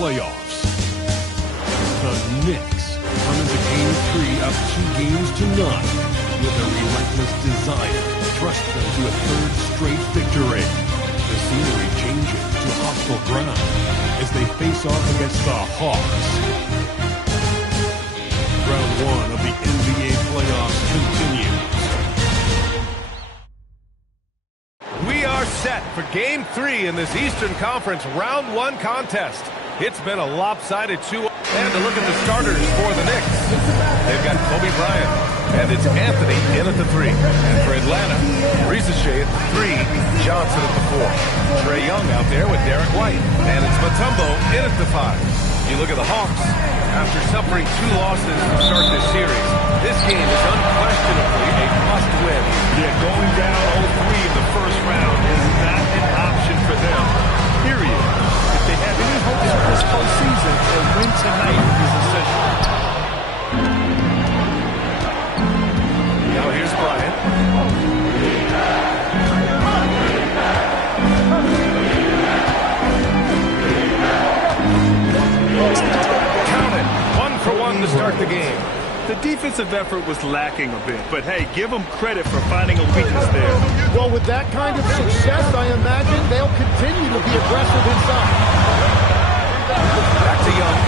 playoffs. The Knicks come into Game 3 up 2-0 with a relentless desire to thrust them to a third straight victory. The scenery changes to hostile ground as they face off against the Hawks. Round 1 of the NBA playoffs continues. We are set for Game 3 in this Eastern Conference Round 1 contest. It's been a lopsided 2. And to look at the starters for the Knicks. They've got Kobe Bryant, and it's Anthony in at the 3. And for Atlanta, Ricochet at the 3, Johnson at the 4. Trae Young out there with Derek White. And it's Mutombo in at the 5. You look at the Hawks. After suffering 2 losses to start this series, this game is unquestionably a must-win. Yeah, going down 0-3 in the first round is not an option for them, period. If they have any hopes for this postseason, a win tonight is essential. Now here's Bryant. Count it. 1-for-1 to start the game. The defensive effort was lacking a bit, but hey, give them credit for finding a weakness there. Well, with that kind of success, I imagine they'll continue to be aggressive inside. Back to Young.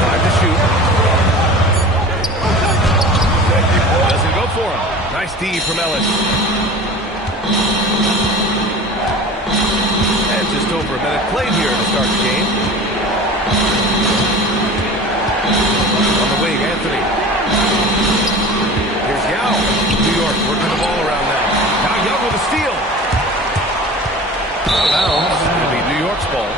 Time to shoot. Doesn't go for him. Nice D from Ellis. And just over a minute played here to start the game. On the wing, Anthony. Here's Yao. New York working the ball around now. Now Young with a steal. Out of bounds. It'll be New York's ball.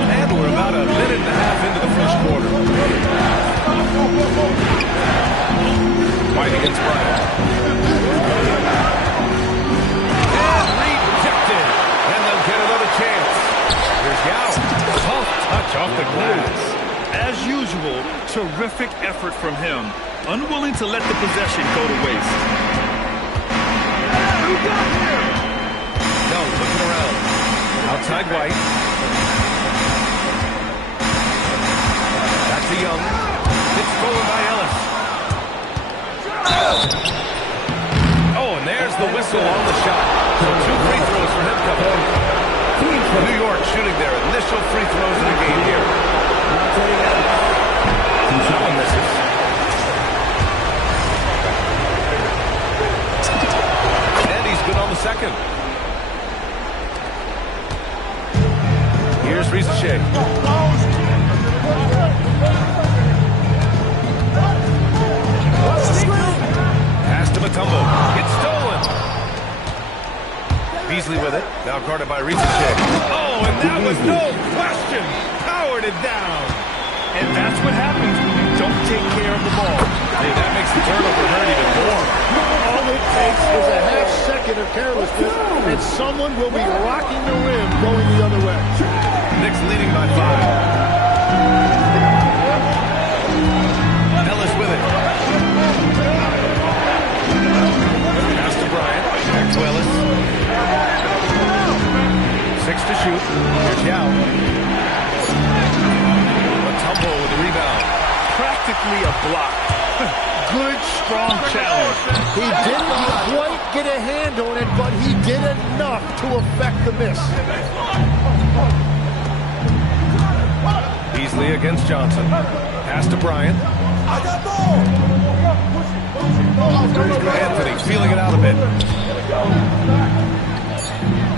And we're about a minute and a half into the first quarter. White against Bryant. And rejected. And they'll get another chance. Here's Yao. Soft touch off the glass. As usual, terrific effort from him. Unwilling to let the possession go to waste. Young looking around. Outside White. Back to Young. It's stolen by Ellis. Oh, and there's the whistle on the shot. So 2 free throws for him coming. New York shooting their initial free throws in the game here. That one misses. And he's good on the second. Here's Ricochet. Pass to Mutombo. It's stolen. Beasley with it. Now guarded by Ricochet. Oh, and that was no question. Powered it down. And that's what happens when you don't take care of the ball. Hey, that makes the turnover hurt even more. All it takes is a half second of carelessness, and someone will be rocking the rim going the other way. Knicks leading by 5. Ellis with it. Pass to Bryant. Back to Ellis. 6 to shoot. Here's Yao. Mutombo with the rebound. Practically a block. Good, strong challenge. He didn't quite get a hand on it, but he did enough to affect the miss. Beasley against Johnson. Pass to Bryant. Anthony feeling it out a bit.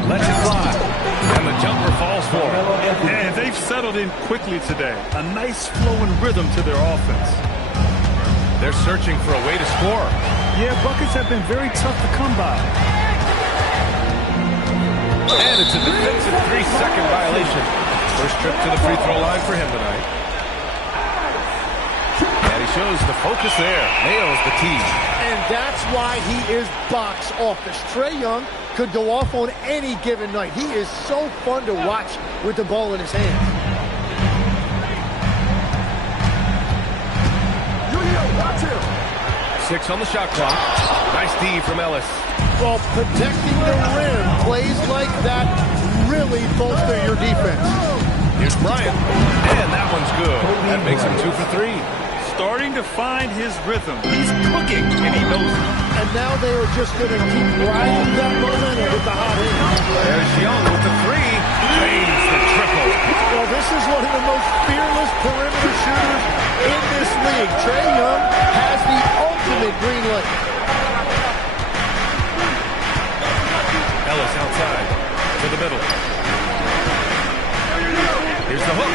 Lets it fly. And the jumper falls for him. And they've settled in quickly today. A nice flowing rhythm to their offense. They're searching for a way to score. Yeah, buckets have been very tough to come by. And it's a defensive 3-second violation. First trip to the free throw line for him tonight. And he shows the focus there. Nails the tee. And that's why he is box office. Trae Young could go off on any given night. He is so fun to watch with the ball in his hands. 6 on the shot clock. Nice D from Ellis. Well, protecting the rim, plays like that really bolster your defense. Here's Bryant, and that one's good. That makes him 2 for 3. Starting to find his rhythm. He's cooking, and he knows it. And now they are just going to keep riding that momentum with the hot hand. There's Young with the 3. Drains the triple. Well, this is one of the most fearless perimeter shooters in this league. Trae Young has the ultimate green light. Ellis outside to the middle. Here's the hook.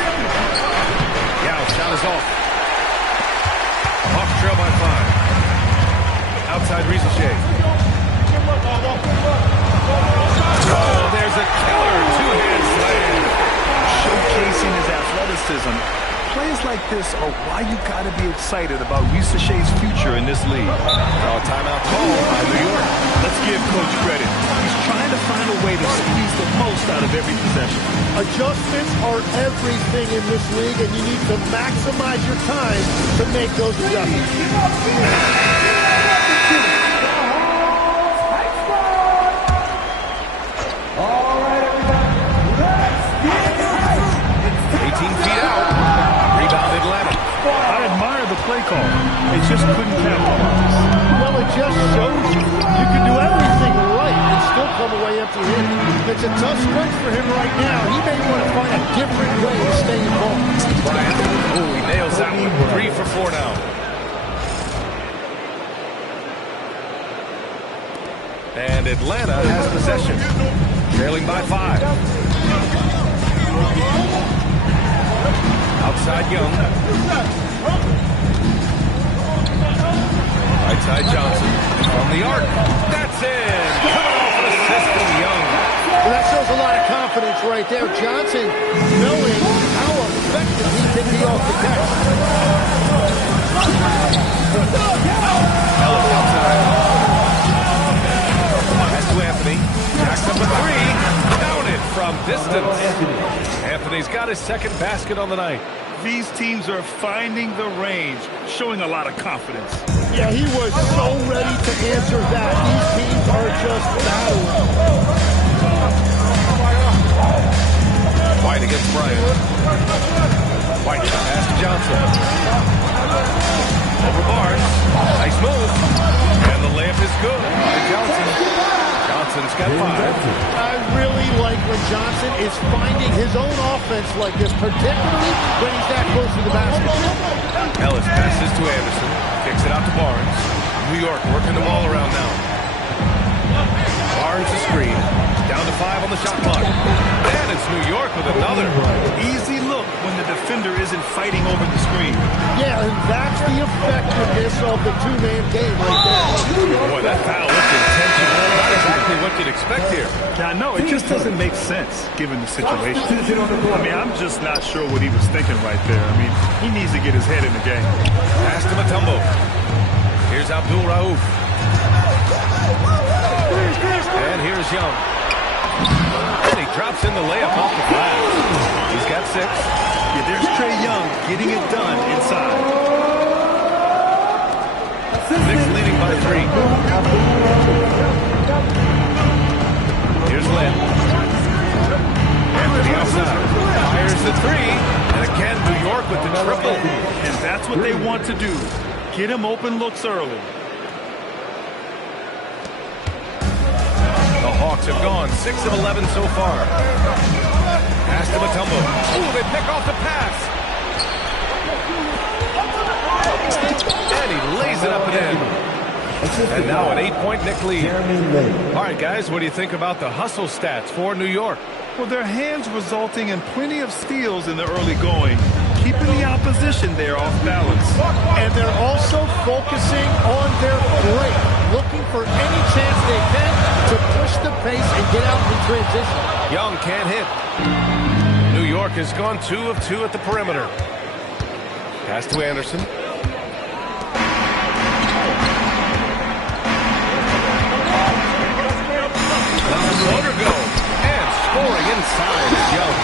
Yao, shot is off. Hawks trail by 5. Outside Ricochet. Oh, there's a killer two-hand slam. Showcasing his athleticism. Plays like this are why you got to be excited about Ricochet's future in this league. Oh, timeout call by New York. Let's give Coach credit. He's trying to find a way to squeeze the most out of every possession. Adjustments are everything in this league, and you need to maximize your time to make those adjustments. 18 feet out. Rebound Atlanta. I admire the play call. They just couldn't capitalize. Well, it just shows you can do everything right and still come away empty-handed. It's a tough stretch for him right now. He may want to find a different way to stay involved. Bryant. Ooh, he nails that one. 3 for 4 now. And Atlanta has possession. Trailing by 5. Outside Young. Right side Johnson. From the arc. That's in. Coming off an assist from Young. Well, that shows a lot of confidence right there. Johnson knowing how effective he can be off the catch. Ellis outside. Pass to Anthony. Jacks up a 3. Down it from distance. Anthony's got his second basket on the night. These teams are finding the range, showing a lot of confidence. Yeah, he was so ready to answer that. These teams are just battling. White against Bryant. White pass to Johnson. Over Barnes. Nice move. And the layup is good by Johnson. Johnson's got 5. I really like when Johnson is finding his own offense like this, particularly when he's that close to the basket. Ellis passes to Anderson. Kicks it out to Barnes. New York working the ball around now. Barnes a screen. Down to 5 on the shot clock. And it's New York with another. Easy look when the defender isn't fighting over the screen. Yeah, and that's the effectiveness of the two-man game right there. Boy, that foul looked intentional. Not exactly what you'd expect here. Yeah, I know. It just doesn't make sense given the situation. I mean, I'm just not sure what he was thinking right there. I mean, he needs to get his head in the game. Pass to Mutombo. Here's Abdul Rauf. And here's Young. And he drops in the layup off the glass. He's got 6. Yeah, there's Trae Young getting it done inside. Knicks leading by 3. Here's Lynn. Anthony outside. Fires the 3. And again, New York with the triple. And that's what they want to do. Get him open looks early. The Hawks have gone 6 of 11 so far. Pass to Mutombo. Ooh, they pick off the pass. And he lays it up and in. And now an 8-point Knick lead. All right, guys, what do you think about the hustle stats for New York? Well, their hands resulting in plenty of steals in the early going, keeping the opposition there off balance. And they're also focusing on their break, looking for any chance they can to push the pace and get out in transition. Young can't hit. New York has gone 2 of 2 at the perimeter. Pass to Anderson. Floater go. And scoring inside is Young.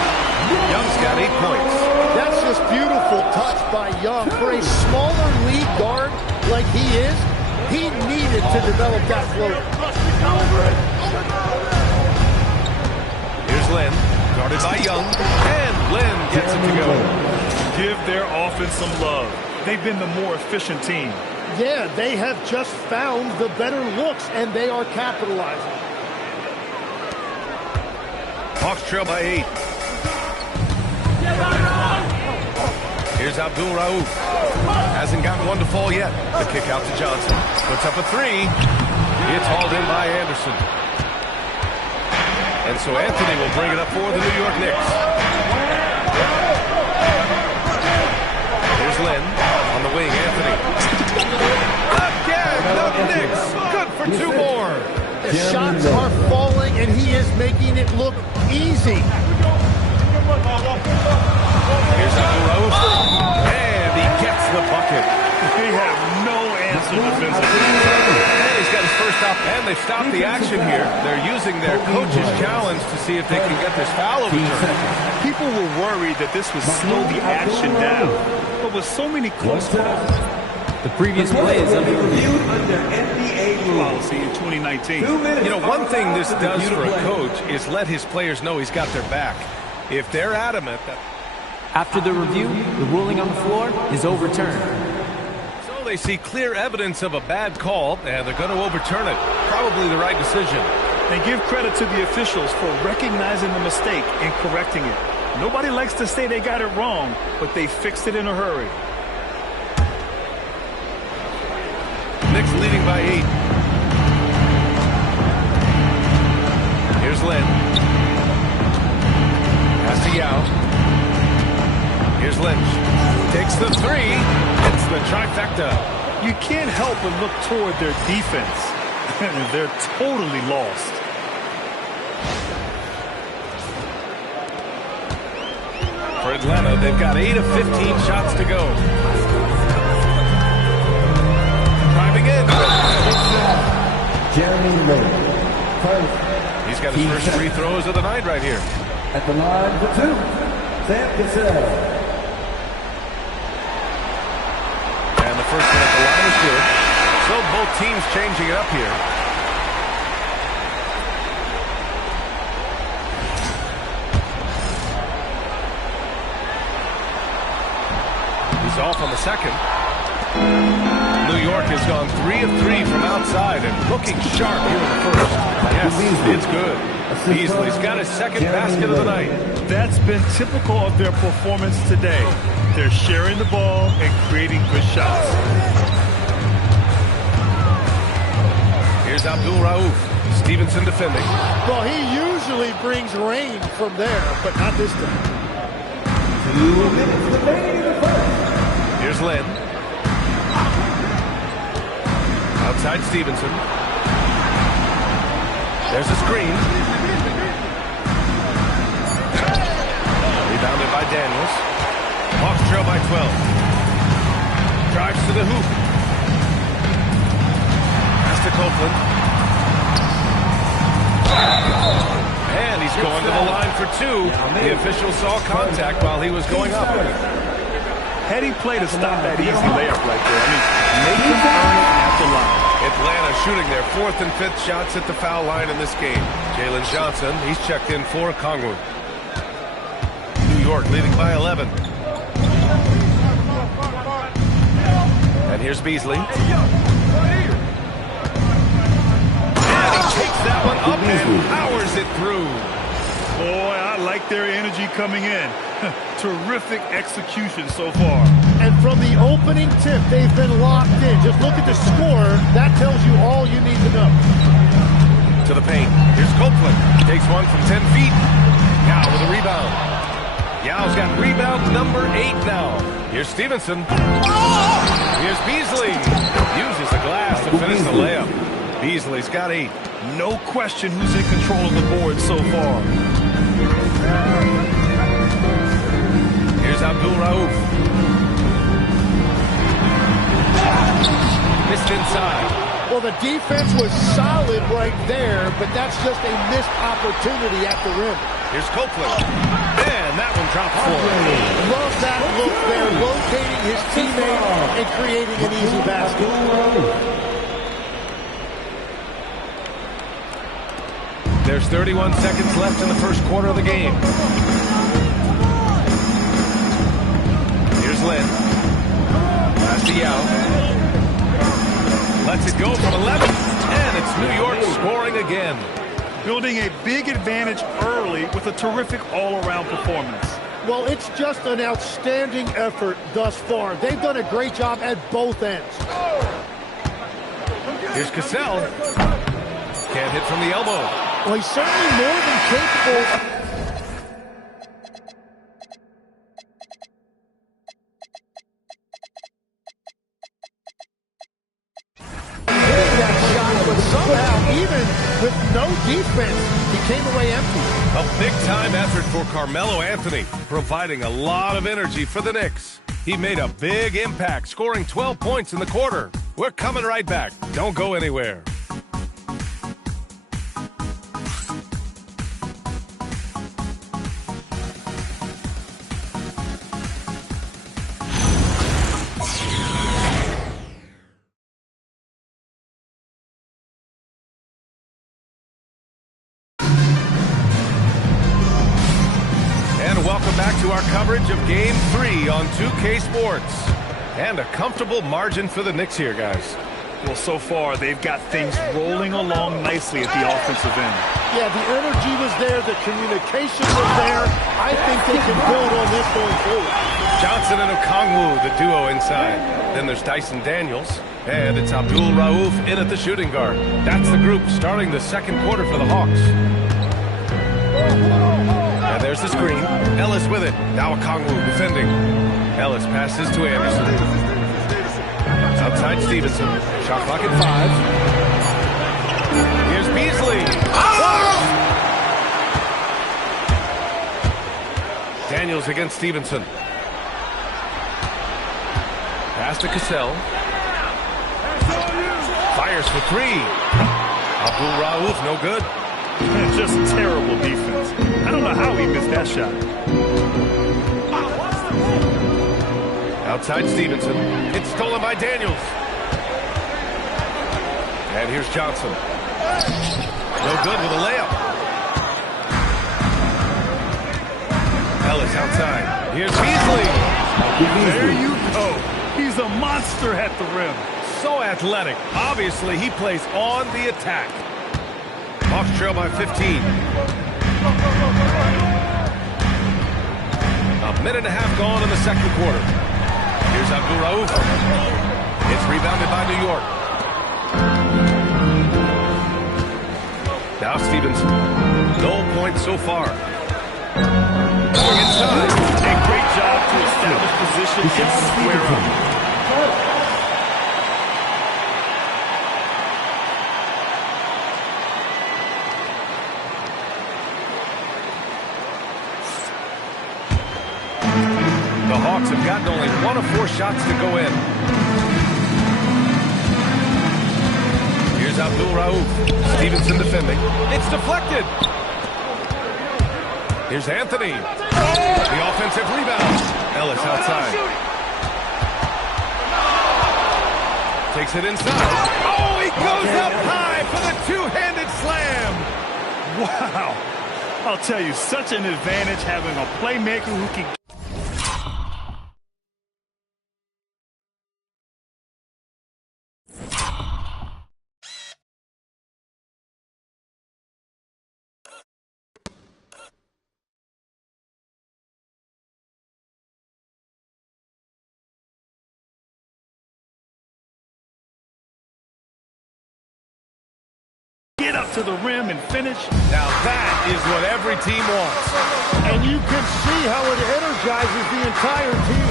Young's got 8 points. That's just beautiful touch by Young. For a smaller lead guard, like he is, he needed to develop that floater. Here's Lynn, guarded by Young, and Lynn gets it to go. Give their offense some love. They've been the more efficient team. Yeah, they have just found the better looks, and they are capitalizing. Hawks trail by 8. Here's Abdul Rauf. Hasn't gotten one to fall yet. The kick out to Johnson. Puts up a 3. It's hauled in by Anderson. And so Anthony will bring it up for the New York Knicks. Here's Lynn on the wing. Anthony. Again, the Knicks. Good for 2 more. The shots are falling, and he is making it look easy. Here's Rauf, and he gets the bucket. They have no answer defensively. And he's got his first stop, and they stopped the action here. They're using their coach's challenge to see if they can get this foul overturned. People were worried that this would slow the action down, but with so many close calls, the previous play is under review under NBA policy in 2019. You know, one thing this does for a coach is let his players know he's got their back. If they're adamant that... After the review, the ruling on the floor is overturned. So they see clear evidence of a bad call, and they're going to overturn it. Probably the right decision. They give credit to the officials for recognizing the mistake and correcting it. Nobody likes to say they got it wrong, but they fixed it in a hurry. Knicks leading by 8. Here's Lynn. Pass to Yao. Here's Lynch. Takes the 3. It's the trifecta. You can't help but look toward their defense. They're totally lost. For Atlanta, they've got 8 of 15 shots to go. Driving in. Jeremy Lin. He's got his first free throws of the night right here. At the line for 2, Sam Cassell. And the first one at the line is good. So both teams changing it up here. He's off on the second. New York has gone 3 of 3 from outside and looking sharp here in the first. Yes, it's good. Beasley's got his second basket of the night. That's been typical of their performance today. They're sharing the ball and creating good shots. Here's Abdul Rauf. Stevenson defending. Well, he usually brings rain from there, but not this time. 2 minutes remaining in the first. Here's Lynn. Outside Stevenson. There's a screen. Rebounded by Daniels. Hawks trail by 12. Drives to the hoop. Pass to Copeland. And he's going to the line for 2. The official saw contact while he was going up. Heady play to stop that easy layup right there. I mean, make him earn it at the line. Atlanta shooting their 4th and 5th shots at the foul line in this game. Jalen Johnson, he's checked in for Kongwu. New York leading by 11. And here's Beasley. And he takes that one up and powers it through. Boy, I like their energy coming in. Terrific execution so far. And from the opening tip, they've been locked in. Just look at the score. That tells you all you need to know. To the paint. Here's Copeland. Takes one from 10 feet. Yao with a rebound. Yao's got rebound number 8 now. Here's Stevenson. Here's Beasley. Uses the glass to finish the layup. Beasley's got 8. No question who's in control of the board so far. Here's Abdul Rauf. Missed inside. Well, the defense was solid right there, but that's just a missed opportunity at the rim. Here's Copeland. And that one dropped for him. Love that look there, locating his teammate and creating an easy basket. There's 31 seconds left in the first quarter of the game. Here's Lynn. Pass to Yao. Lets it go from 11. And it's New York scoring again. Building a big advantage early with a terrific all-around performance. Well, it's just an outstanding effort thus far. They've done a great job at both ends. Here's Cassell. Can't hit from the elbow. Well, he's certainly more than capable. Hitting that shot, but somehow, even with no defense, he came away empty. A big-time effort for Carmelo Anthony, providing a lot of energy for the Knicks. He made a big impact, scoring 12 points in the quarter. We're coming right back. Don't go anywhere. Welcome back to our coverage of Game 3 on 2K Sports. And a comfortable margin for the Knicks here, guys. Well, so far, they've got things rolling along nicely at the offensive end. Yeah, the energy was there, the communication was there. I think they can build on this going forward. Johnson and Okongwu, the duo inside. Then there's Dyson Daniels. And it's Abdul Rauf in at the shooting guard. That's the group starting the second quarter for the Hawks. And there's the screen. Ellis with it. Now Okongwu defending. Ellis passes to Anderson. Outside Stevenson. Shot clock at 5. Here's Beasley. Daniels against Stevenson. Pass to Cassell. Fires for 3. Abdul Rauf, no good. Just terrible defense. I don't know how he missed that shot. Outside Stevenson. It's stolen by Daniels. And here's Johnson. No good with a layup. Ellis outside. Here's Beasley. There you go. He's a monster at the rim. So athletic. Obviously, he plays on the attack. Hawks trail by 15. A minute and a half gone in the second quarter. Here's Abdul Rauf. It's rebounded by New York. Now Stevenson. No points so far. Going inside. A great job to establish position and square up. The Hawks have gotten only 1 of 4 shots to go in. Here's Abdul Rauf. Stevenson defending. It's deflected. Here's Anthony. The offensive rebound. Ellis outside. Takes it inside. Oh, he goes up high for the two-handed slam. Wow. I'll tell you, such an advantage having a playmaker who can... get up to the rim and finish. Now that is what every team wants. And you can see how it energizes the entire team.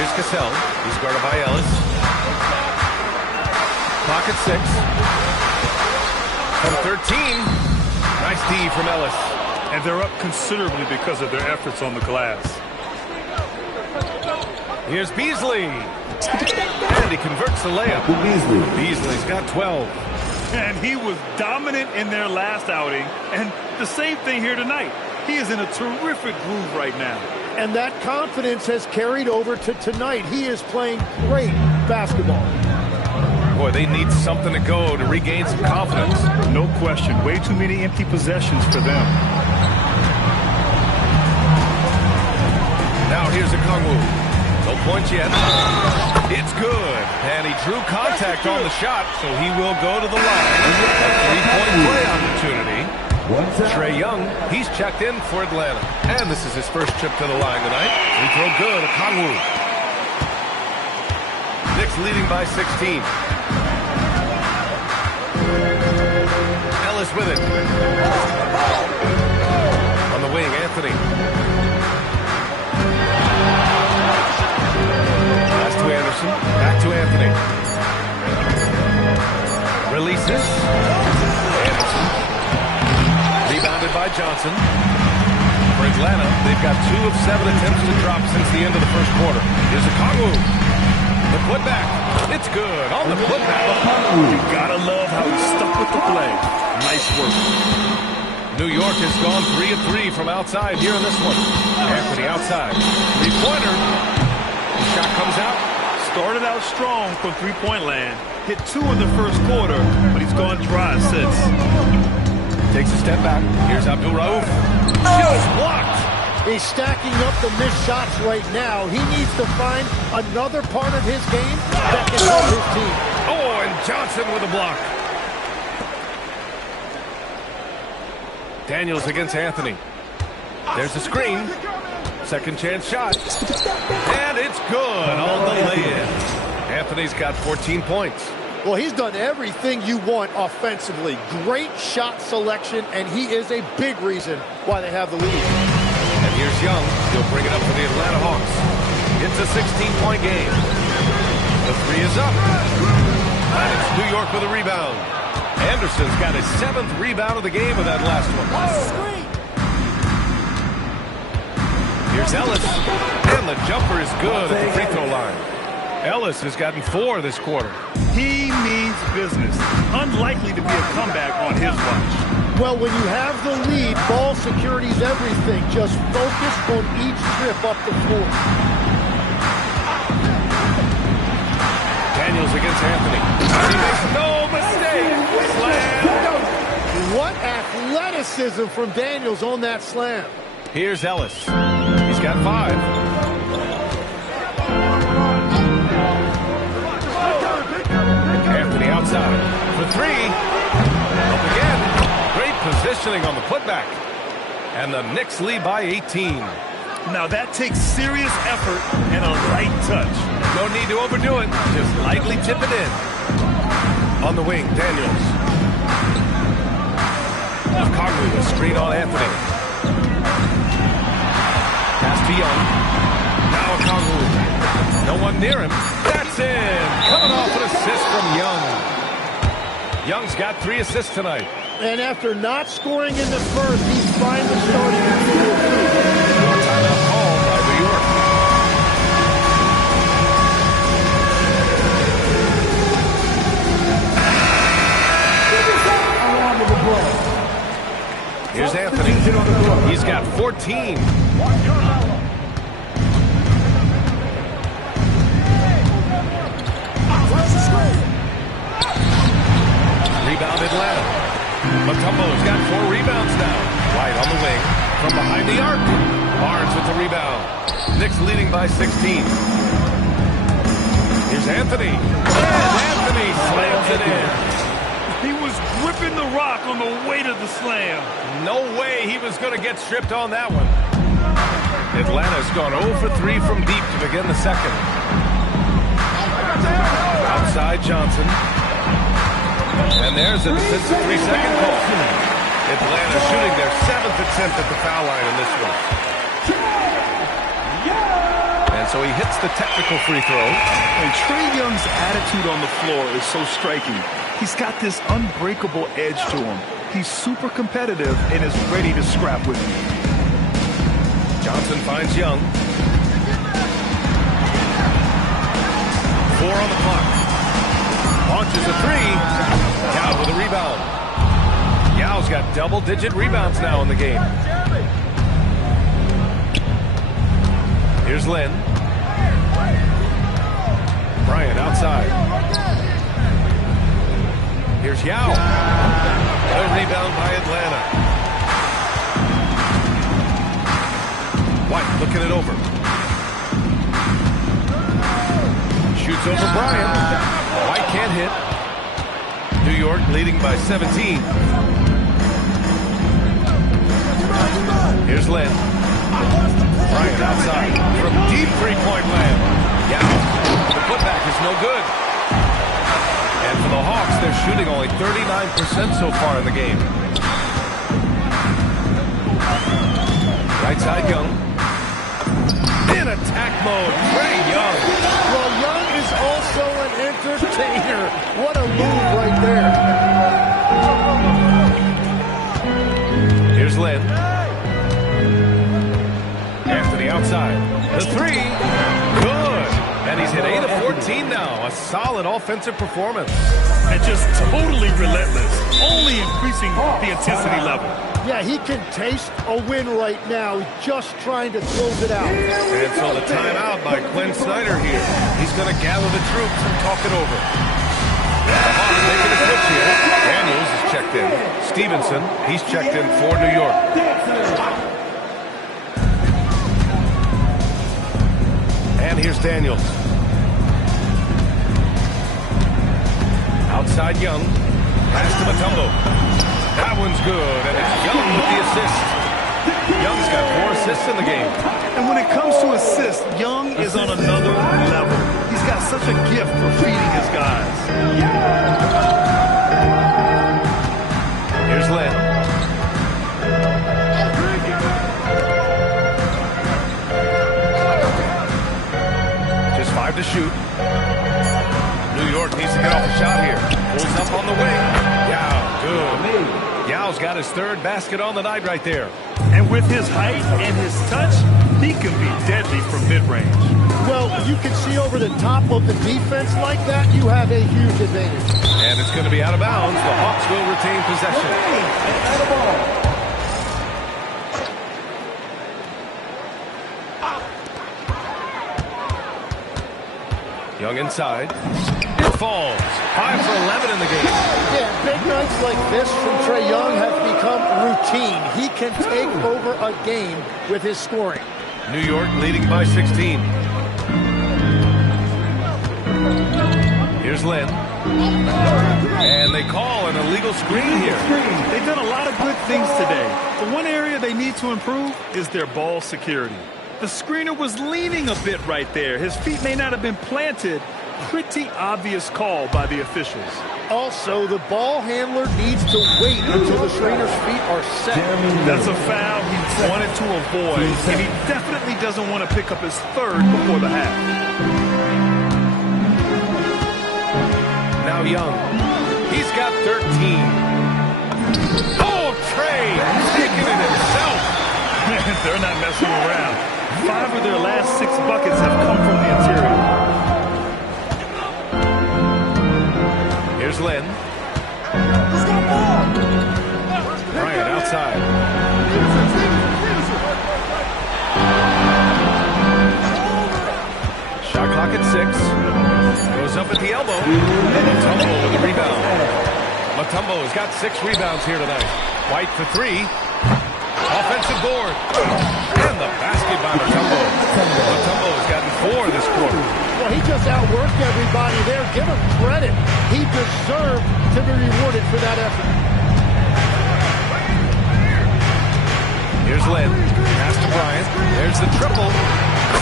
Here's Cassell. He's guarded by Ellis. Pocket 6. From 13. Nice D from Ellis. And they're up considerably because of their efforts on the glass. Here's Beasley. And he converts the layup. Beasley's got 12. And he was dominant in their last outing. And the same thing here tonight. He is in a terrific groove right now. And that confidence has carried over to tonight. He is playing great basketball. Boy, they need something to go to regain some confidence. No question. Way too many empty possessions for them. Now here's a Kongwu. No points yet. It's good. And he drew contact on the shot, so he will go to the line. A three-point play opportunity. Trae Young, he's checked in for Atlanta. And this is his first trip to the line tonight. Free throw good, a Kongwu. Knicks leading by 16. Ellis with it. On the wing, Anthony. Pass to Anderson. Back to Anthony. Releases. Anderson. Rebounded by Johnson. For Atlanta, they've got 2 of 7 attempts to drop since the end of the first quarter. Here's a Kongwu. The putback. It's good on the putback. You gotta love how he stuck with the play. Nice work. New York has gone 3 of 3 from outside here in this one. Anthony outside. Three-pointer. The shot comes out. Started out strong from three-point land. Hit 2 in the first quarter, but he's gone dry since. Takes a step back. Here's Abdul Rauf. Just blocked. He's stacking up the missed shots right now. He needs to find another part of his game that can help his team. Oh, and Johnson with a block. Daniels against Anthony. There's the screen. Second chance shot. And it's good on the lay-in. Anthony's got 14 points. Well, he's done everything you want offensively. Great shot selection, and he is a big reason why they have the lead. And here's Young. He'll bring it up for the Atlanta Hawks. It's a 16-point game. The three is up. And it's New York with a rebound. Anderson's got his 7th rebound of the game with that last one. Here's Ellis. And the jumper is good at the free throw line. Ellis has gotten 4 this quarter. He means business. Unlikely to be a comeback on his watch. Well, when you have the lead, ball security is everything. Just focus on each trip up the floor. Daniels against Anthony. He makes no mistake. Slam. What athleticism from Daniels on that slam. Here's Ellis. He's got 5. Anthony outside for 3. Up again. Great positioning on the putback. And the Knicks lead by 18. Now that takes serious effort and a light touch. No need to overdo it. Just lightly tip it in. On the wing, Daniels. Kongwu with screen on Anthony. Pass to Young. Now a Kongwu. No one near him. That's in. Coming off an assist from Young. Young's got 3 assists tonight. And after not scoring in the first, he's finally starting to score. Timeout called by New York. Here's Anthony. He's got 14. Rebound Atlanta. Mutombo's got 4 rebounds now. White on the wing. From behind the arc. Barnes with the rebound. Knicks leading by 16. Here's Anthony. And Anthony slams it in. He was gripping the rock on the weight of the slam. No way he was going to get stripped on that one. Atlanta's gone 0 for 3 from deep to begin the second. Outside Johnson. And there's a defensive 3-second call. Atlanta shooting their 7th attempt at the foul line in this one. And so he hits the technical free throw. And Trae Young's attitude on the floor is so striking. He's got this unbreakable edge to him. He's super competitive and is ready to scrap with him. Johnson finds Young. 4 on the clock. Launches a 3. Yao with a rebound. Yao's got double-digit rebounds now in the game. Here's Lynn. Bryant outside. Here's Yao. A rebound by Atlanta. White looking it over. Shoots over Bryant. White can't hit. New York leading by 17. Here's Lynn. Bryant outside from deep three-point land. Yao. The putback is no good. And for the Hawks, they're shooting only 39% so far in the game. Right side, Young. In attack mode, Trae Young. Well, Young is also an entertainer. What a move right there. Here's Lynn. Anthony outside. The three. Good. And he's hit 8 of 14 now. A solid offensive performance. And just totally relentless. Only increasing the intensity level. Yeah, he can taste a win right now. He's just trying to close it out. And so the timeout by Quinn Snyder here. He's going to gather the troops and talk it over. The Hawks making a switch here. Daniels is checked in. Stevenson, he's checked in for New York. And here's Daniels. Outside Young. Pass to Mutombo. That one's good, and it's Young with the assist. Young's got 4 assists in the game. And when it comes to assists, Young is on another level. He's got such a gift for feeding his guys. Here's Lynn. Just 5 to shoot. New York needs to get off a shot here. Pulls up on the wing. Yao, good. Yao's got his 3rd basket on the night right there. And with his height and his touch, he can be deadly from mid-range. Well, you can see over the top of the defense like that, you have a huge advantage. And it's going to be out of bounds. The Hawks will retain possession. Out of ball. Young inside. It falls. 5 for 11 in the game. Yeah, big nights like this from Trae Young have become routine. He can take over a game with his scoring. New York leading by 16. Here's Lynn. And they call an illegal screen here. They've done a lot of good things today. The one area they need to improve is their ball security. The screener was leaning a bit right there. His feet may not have been planted. Pretty obvious call by the officials. Also, the ball handler needs to wait until the screener's feet are set. That's a foul he wanted to avoid, and he definitely doesn't want to pick up his 3rd before the half. Now Young. He's got 13. Oh, Trae taking it himself. They're not messing around. 5 of their last 6 buckets have come from the interior. Here's Lynn. Bryant outside. Shot clock at 6. Goes up at the elbow. Mutombo with the rebound. Mutombo has got 6 rebounds here tonight. White for 3. Offensive board. And the basket by Mutombo. Mutombo has gotten 4 this quarter. Well, he just outworked everybody there. Give him credit. He deserved to be rewarded for that effort. Here's Lynn. Pass to Bryant. There's the triple.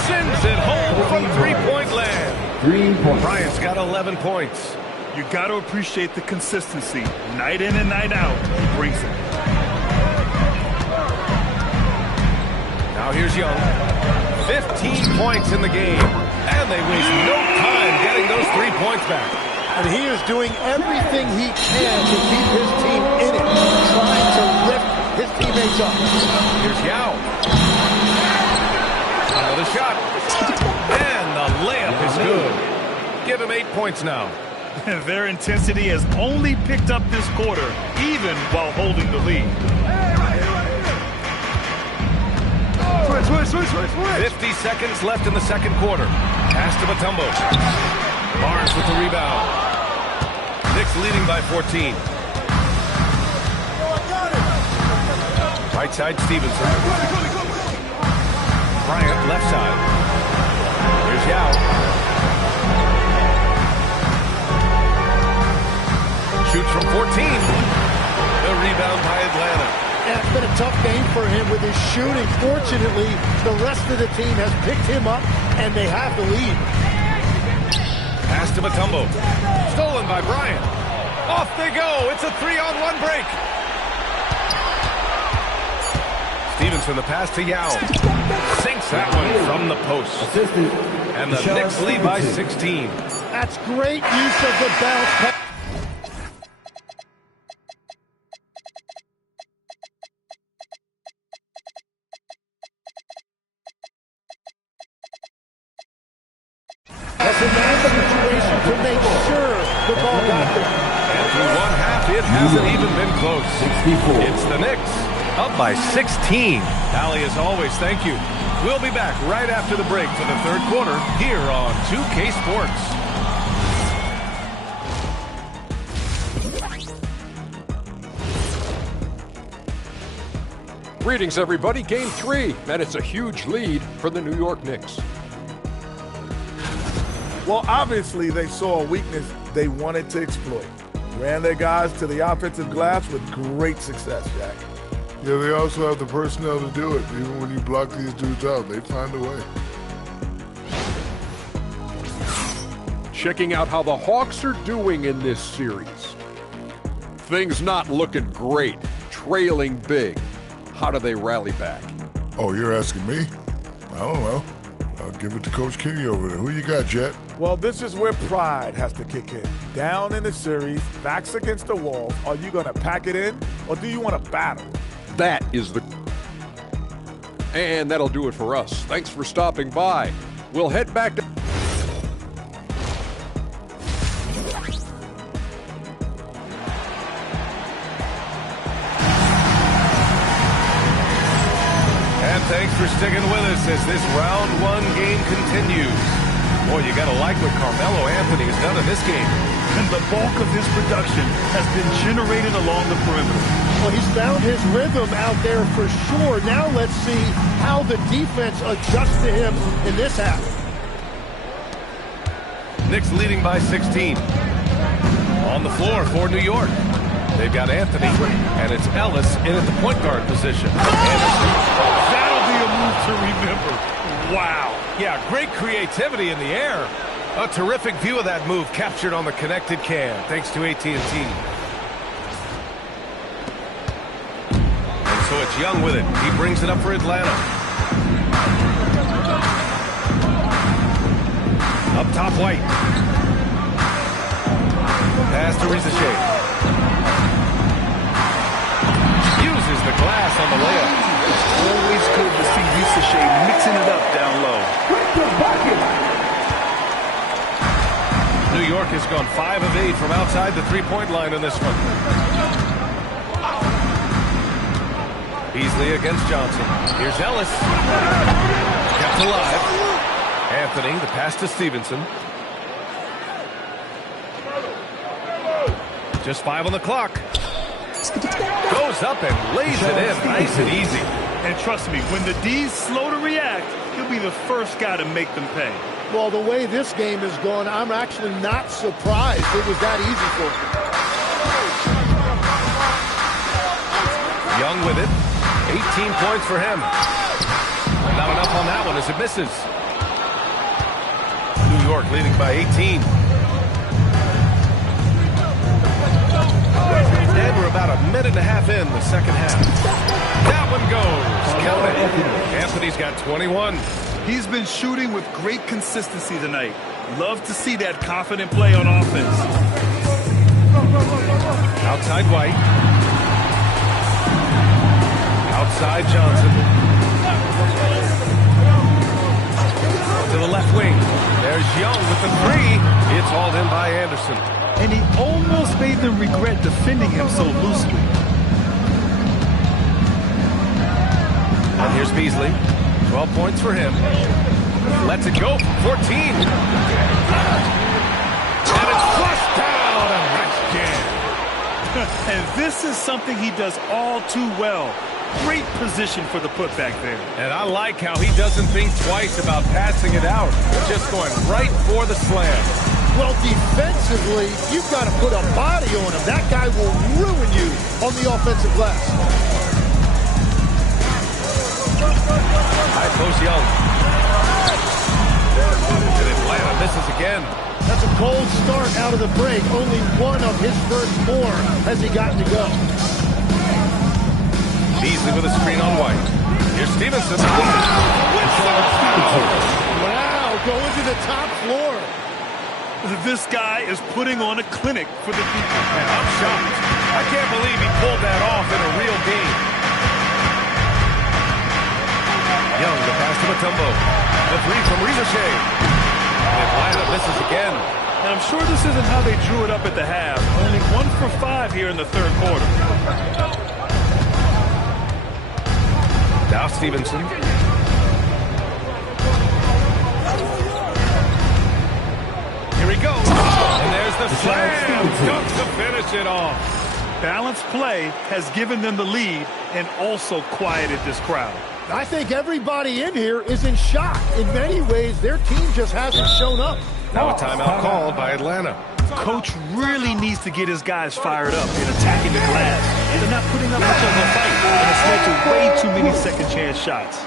Sends it home from three-point land. 3 points. Bryant's got 11 points. You got to appreciate the consistency. Night in and night out, he brings it. Now here's Young. 15 points in the game. And they waste no time getting those 3 points back. And he is doing everything he can to keep his team in it, trying to lift his teammates up. Here's Yao. Another shot. And the layup is good. Give him 8 points now. Their intensity has only picked up this quarter, even while holding the lead. Switch. 50 seconds left in the second quarter. Pass to Mutombo. Barnes with the rebound. Knicks leading by 14. Right side, Stevenson. Bryant, left side. Here's Yao. Shoots from 14. The rebound by Atlanta. Yeah, it's been a tough game for him with his shooting. Fortunately, the rest of the team has picked him up, and they have the lead. Pass to Mutombo. Stolen by Bryant. Off they go. It's a 3-on-1 break. Stevenson, the pass to Yao. Sinks that one from the post. And the Knicks lead by 16. That's great use of the bounce pass. That's a nice situation to make sure the ball got there. And through one half, it hasn't even been close. It's the Knicks, up by 16. Allie, as always, thank you. We'll be back right after the break for the third quarter here on 2K Sports. Greetings, everybody. Game 3, and it's a huge lead for the New York Knicks. Well, obviously, they saw a weakness they wanted to exploit. Ran their guys to the offensive glass with great success, Jack. Yeah, they also have the personnel to do it. Even when you block these dudes out, they find a way. Checking out how the Hawks are doing in this series. Things not looking great, trailing big. How do they rally back? Oh, you're asking me? I don't know. I'll give it to Coach Kenny over there. Who you got, Jet? Well, this is where pride has to kick in. Down in the series, backs against the wall. Are you going to pack it in, or do you want to battle? That is the... And that'll do it for us. Thanks for stopping by. We'll head back to... And thanks for sticking with us as this round one game continues. Boy, you got to like what Carmelo Anthony has done in this game. And the bulk of his production has been generated along the perimeter. Well, he's found his rhythm out there for sure. Now let's see how the defense adjusts to him in this half. Knicks leading by 16. On the floor for New York. They've got Anthony, and it's Ellis in at the point guard position. That'll be a move to remember. Wow. Yeah, great creativity in the air. A terrific view of that move captured on the connected cam, thanks to AT&T. And so it's Young with it. He brings it up for Atlanta. Up top, White. Pass to Rizachet. Uses the glass on the layup. It's always good to see Rizachet mixing it up down low. New York has gone 5 of 8 from outside the three-point line in this one. Beasley against Johnson. Here's Ellis. Kept alive. Anthony, the pass to Stevenson. Just 5 on the clock. Goes up and lays it in nice and easy. And trust me, when the D's slow to react, he'll be the first guy to make them pay. Well, the way this game is going, I'm actually not surprised it was that easy for him. Young with it. 18 points for him. Not enough on that one as it misses. New York leading by 18. And we're about a minute and a half in the second half. That one goes. Count it. Anthony's got 21. He's been shooting with great consistency tonight. Love to see that confident play on offense. Outside White. Outside Johnson. To the left wing. There's Young with the three. It's hauled in by Anderson. And he almost made them regret defending him so loosely. And here's Beasley. 12 points for him. Lets it go. 14. And it's flushed down. A nice jam. And this is something he does all too well. Great position for the putback there. And I like how he doesn't think twice about passing it out. Just going right for the slam. Well, defensively, you've got to put a body on him. That guy will ruin you on the offensive glass. High post Young. And Atlanta misses again. That's a cold start out of the break. Only one of his first four has he gotten to go. Beasley with a screen on White. Here's Stevenson. Wow, going to the top floor. This guy is putting on a clinic for the defense. Man, I'm shocked. I can't believe he pulled that off in a real game. Young, the pass to Mutombo. The three from Rizashe. Atlanta misses again. And I'm sure this isn't how they drew it up at the half. Only 1 for 5 here in the third quarter. Now Stevenson. Here he goes. And there's the slam. Dunk to finish it off. Balanced play has given them the lead and also quieted this crowd. I think everybody in here is in shock. In many ways, their team just hasn't shown up. Now a timeout called by Atlanta. Coach really needs to get his guys fired up in attacking the glass. They're not putting up much of a fight, and it's led to way too many second chance shots.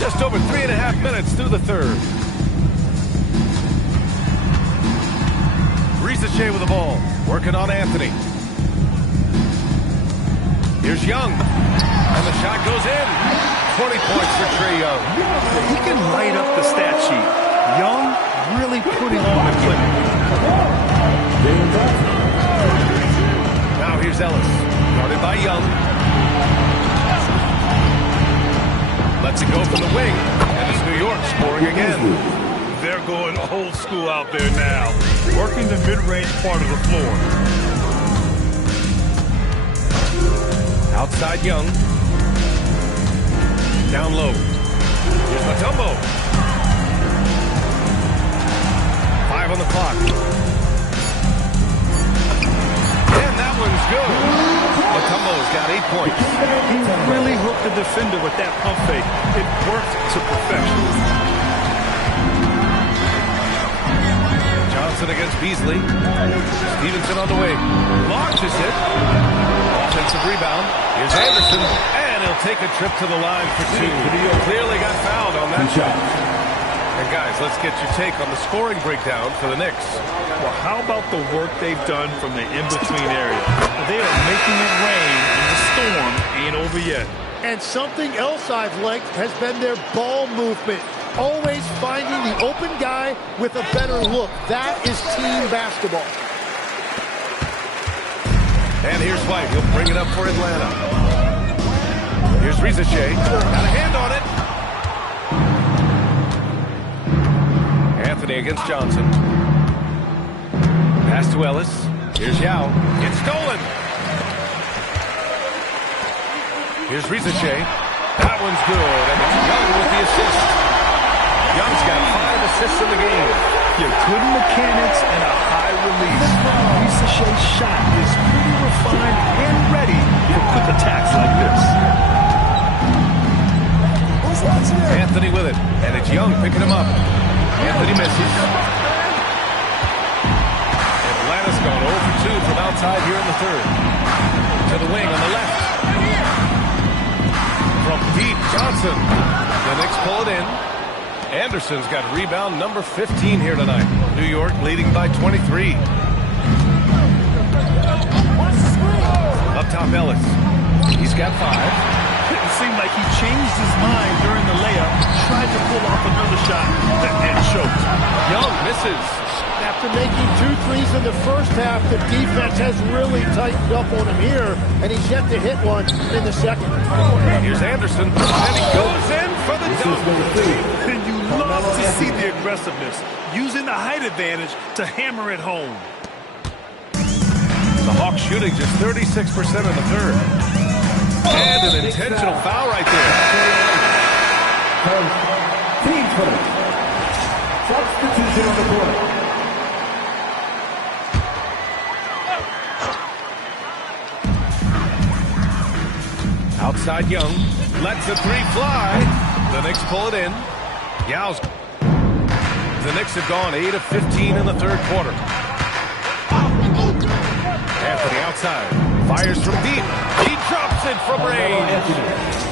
Just over 3.5 minutes through the third. Rizashe with the ball, working on Anthony. Here's Young, and the shot goes in. 20 points for Trae Young. He can light up the stat sheet. Young really putting on a clinic. Now here's Ellis, guarded by Young. Lets it go from the wing, and it's New York scoring again. They're going old school out there now, working the mid-range part of the floor. Outside Young. Down low. Here's Mutombo. 5 on the clock. And that one's good. Mutombo's got 8 points. He really hooked the defender with that pump fake. It worked to perfection. Johnson against Beasley. Stevenson on the wing. Launches it. Offensive rebound. Here's Anderson. And he'll take a trip to the line for 2. Clearly got fouled on that shot. And guys, let's get your take on the scoring breakdown for the Knicks. Well, how about the work they've done from the in-between area? They are making it rain, and the storm ain't over yet. And something else I've liked has been their ball movement. Always finding the open guy with a better look. That is team basketball. And here's White. He'll bring it up for Atlanta. Here's Rizashe. Got a hand on it. Anthony against Johnson. Pass to Ellis. Here's Yao. It's stolen. Here's Rizashe. That one's good. And it's Young with the assist. Young's got 5 assists in the game. Yeah, good mechanics and a high release. Rizashe's shot is pretty refined and ready for quick attacks like this. Anthony with it. And it's Young picking him up. Anthony misses. Atlanta's gone 0 for 2 from outside here in the third. To the wing on the left. From deep, Johnson. The Knicks pull it in. Anderson's got rebound number 15 here tonight. New York leading by 23. Up top, Ellis. He's got 5. It seemed like he changed his mind during the layup, tried to pull off another shot, and choked. Young misses. After making 2 threes in the first half, the defense has really tightened up on him here, and he's yet to hit one in the second. Here's Anderson, and he goes in for the dunk. And you love to see the aggressiveness, using the height advantage to hammer it home. The Hawks shooting just 36% in the third. And an intentional foul right there. Team foul. Substitution on the court. Outside Young. Lets the three fly. The Knicks pull it in. Yow's. The Knicks have gone 8 of 15 in the third quarter. Anthony outside. Fires from deep. He drops it from range.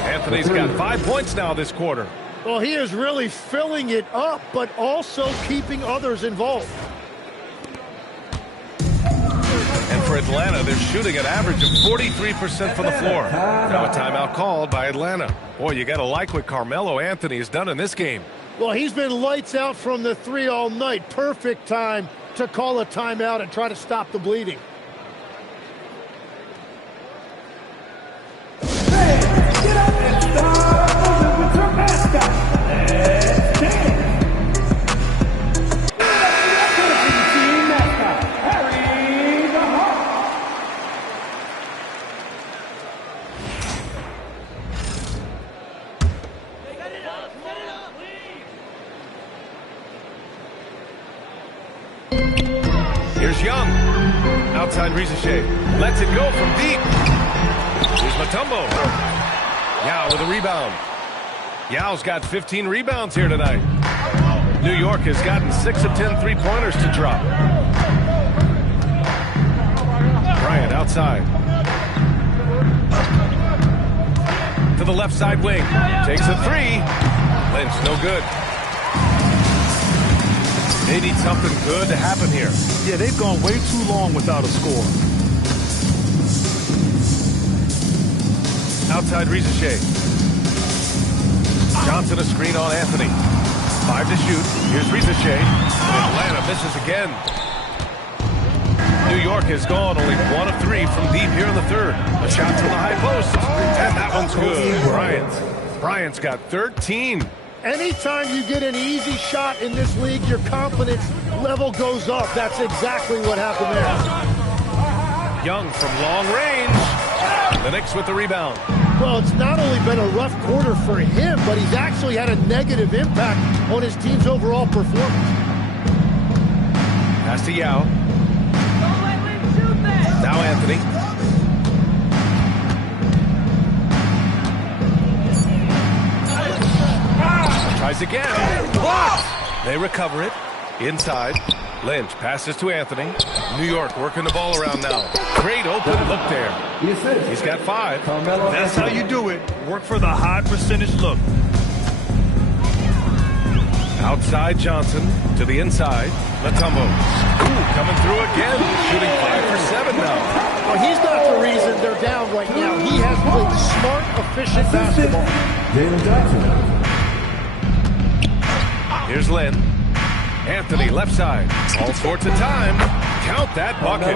Anthony's got 5 points now this quarter. Well, he is really filling it up, but also keeping others involved. And for Atlanta, they're shooting an average of 43% from the floor. Now a timeout called by Atlanta. Boy, you got to like what Carmelo Anthony has done in this game. Well, he's been lights out from the three all night. Perfect time to call a timeout and try to stop the bleeding. Hey, get up and start moving with your mascot. Let's dance. Team mascot, Harry the Hawk. Here's Young. Outside Rizichet. Lets it go from deep. Here's Mutombo. Yao with a rebound. Yao's got 15 rebounds here tonight. New York has gotten 6 of 10 three-pointers to drop. Bryant outside. To the left side wing. Takes a three. Lynch, no good. They need something good to happen here. Yeah, they've gone way too long without a score. Outside Rizichet. Johnson a screen on Anthony. 5 to shoot. Here's Rizichet. Atlanta misses again. New York has gone only 1 of 3 from deep here in the third. A shot from the high post. And that one's good. Bryant's got 13. Anytime you get an easy shot in this league, your confidence level goes up. That's exactly what happened there. Young from long range. The Knicks with the rebound. Well, it's not only been a rough quarter for him, but he's actually had a negative impact on his team's overall performance. Pass to Yao. Now Anthony. Tries again. Blocked. They recover it. Inside. Lynch passes to Anthony. New York working the ball around now. Great open look there. He's got 5. That's how you do it. Work for the high percentage look. Outside Johnson to the inside. Mutombo. Coming through again. Shooting 5 for 7 now. Well, he's not the reason they're down right now. He has played smart, efficient basketball. Jalen Johnson. Here's Lynn. Anthony left side. All sorts of time. Count that bucket.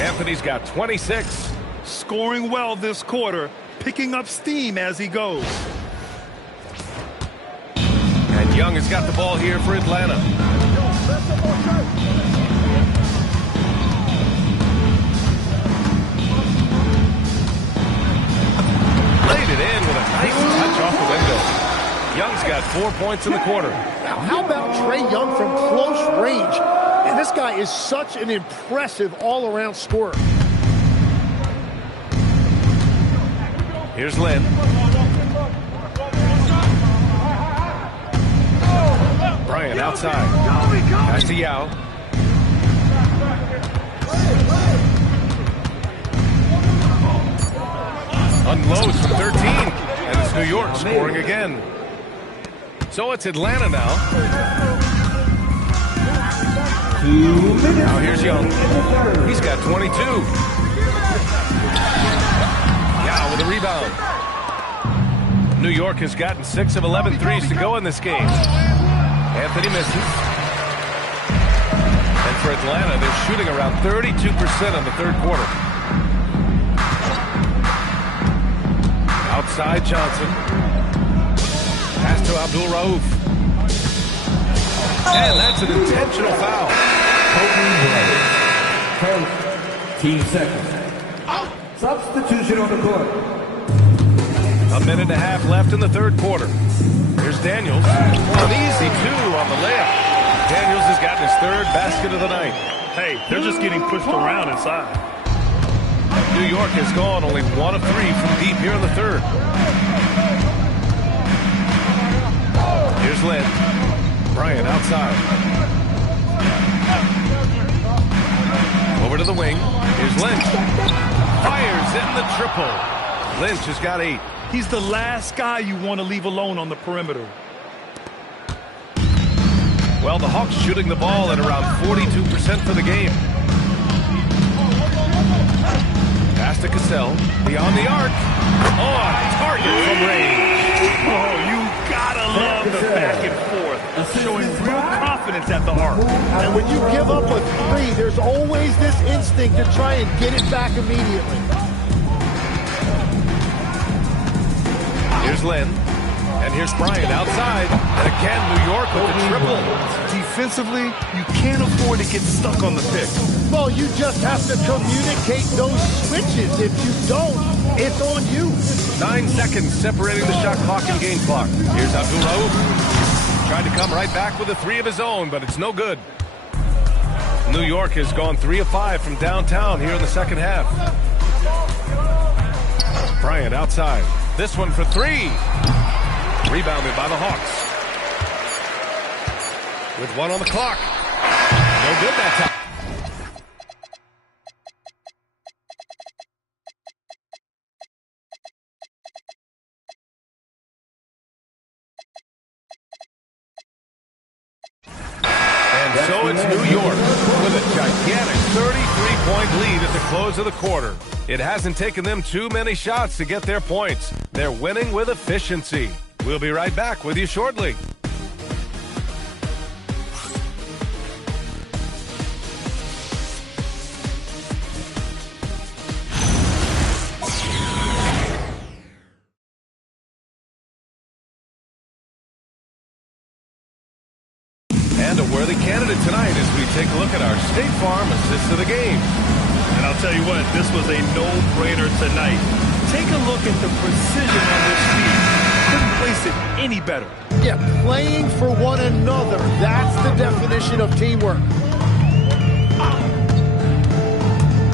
Anthony's got 26. Scoring well this quarter, picking up steam as he goes. And Young has got the ball here for Atlanta. Laid it in with a nice touch off the window. Young's got 4 points in the quarter. Now, how about Trae Young from close range? And this guy is such an impressive all-around scorer. Here's Lynn. Bryant outside. Pass to Yao. Unloads from 13. And it's New York scoring again. So it's Atlanta now. Now here's Young. He's got 22. Yao with a rebound. New York has gotten 6 of 11 threes to go in this game. Anthony misses. And for Atlanta, they're shooting around 32% in the third quarter. Outside Johnson. Pass to Abdul Rauf. And that's an intentional foul. Team seconds. Substitution on the court. A minute and a half left in the third quarter. Here's Daniels. An easy two on the layup. Daniels has gotten his third basket of the night. Hey, they're just getting pushed around inside. New York has gone only 1 of 3 from deep here in the third. Here's Lynn. Bryant outside. Over to the wing. Here's Lynch. Fires in the triple. Lynch has got 8. He's the last guy you want to leave alone on the perimeter. Well, the Hawks shooting the ball at around 42% for the game. Pass to Cassell. Beyond the arc. On target from range. Oh, you gotta love the back and forth. Showing real confidence at the arc. And when you give up a 3, there's always this instinct to try and get it back immediately. Here's Lynn. And here's Bryant outside. And again, New York with the triple. Defensively, you can't afford to get stuck on the pick. Well, you just have to communicate those switches. If you don't, it's on you. 9 seconds separating the shot clock and game clock. Here's Abdul Rauf. Tried to come right back with a 3 of his own, but it's no good. New York has gone 3 of 5 from downtown here in the second half. Bryant outside. This one for 3. Rebounded by the Hawks. With 1 on the clock. No good that time. And so it's New York with a gigantic 33-point lead at the close of the quarter. It hasn't taken them too many shots to get their points. They're winning with efficiency. We'll be right back with you shortly. And a worthy candidate tonight as we take a look at our State Farm assist of the game. And I'll tell you what, this was a no-brainer tonight. Take a look at the precision on this feed. Couldn't place it any better. Yeah, playing for one another. That's the definition of teamwork.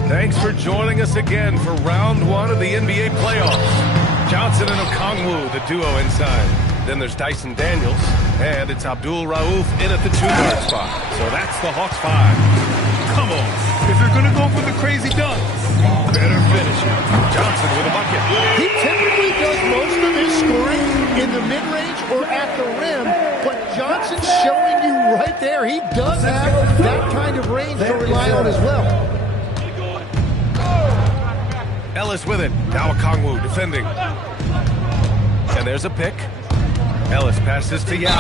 Thanks for joining us again for round 1 of the NBA playoffs. Johnson and Okongwu, the duo inside. Then there's Dyson Daniels, and it's Abdul Rauf in at the 2-guard spot. So that's the Hawks 5. Come on, if you're going to go for the crazy dunk, better finish it. Johnson with a bucket. He typically does most of his scoring in the mid-range or at the rim, but Johnson's showing you right there he does have that kind of range to rely on as well. Ellis with it. Now Okongwu defending. And there's a pick. Ellis passes to Yao.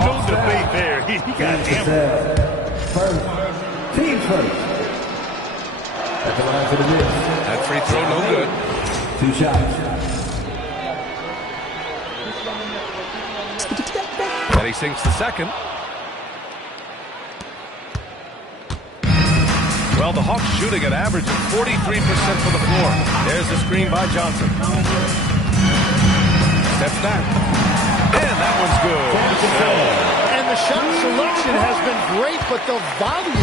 No debate there. He got hammered. Team first. At the line for the Knicks. That free throw no good. 2 shots. And he sinks the second. Well, the Hawks shooting an average of 43% from the floor. There's the screen by Johnson. Steps back. And that one's good. And the shot selection has been great, but the volume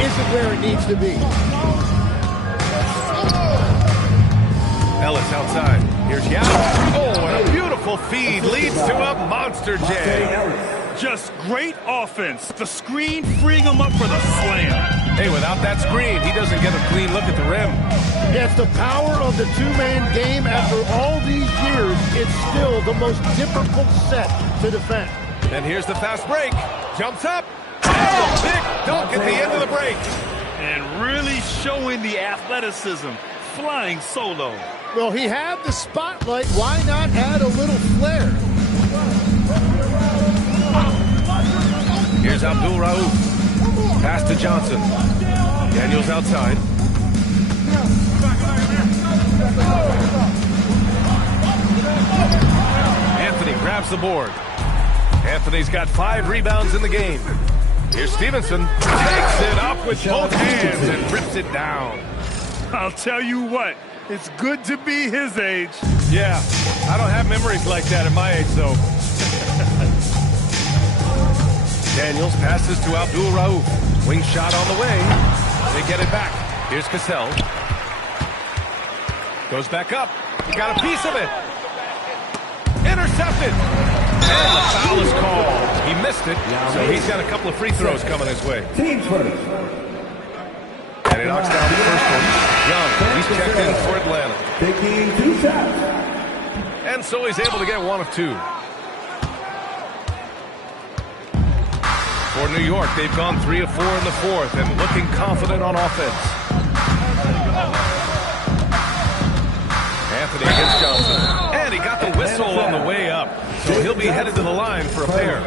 isn't where it needs to be. Ellis outside. Here's Yao. Oh, and a beautiful feed leads to a monster J. Just great offense. The screen freeing him up for the slam. Hey, without that screen, he doesn't get a clean look at the rim. It's the power of the two-man game. After all these years, it's still the most difficult set to defend. And here's the fast break. Jumps up. And a big dunk at the end of the break. And really showing the athleticism. Flying solo. Well, he had the spotlight. Why not add a little flair? Here's Abdul Rauf. Pass to Johnson. Daniels outside. Anthony grabs the board. Anthony's got 5 rebounds in the game. Here's Stevenson. Takes it up with both hands and rips it down. I'll tell you what, It's good to be his age. Yeah, I don't have memories like that at my age, though. Daniels passes to Abdul-Rauf. Wing shot on the way. They get it back. Here's Cassell. Goes back up. Got a piece of it. Intercepted. And the foul is called. He missed it, so he's got a couple of free throws coming his way. Team first. And he knocks down the first one. Young, he's checked in for Atlanta. Taking 2 shots. And so he's able to get 1 of 2. For New York, they've gone 3 of 4 in the fourth and looking confident on offense. Anthony against Johnson. And he got the whistle on the way up. So he'll be headed to the line for a pair.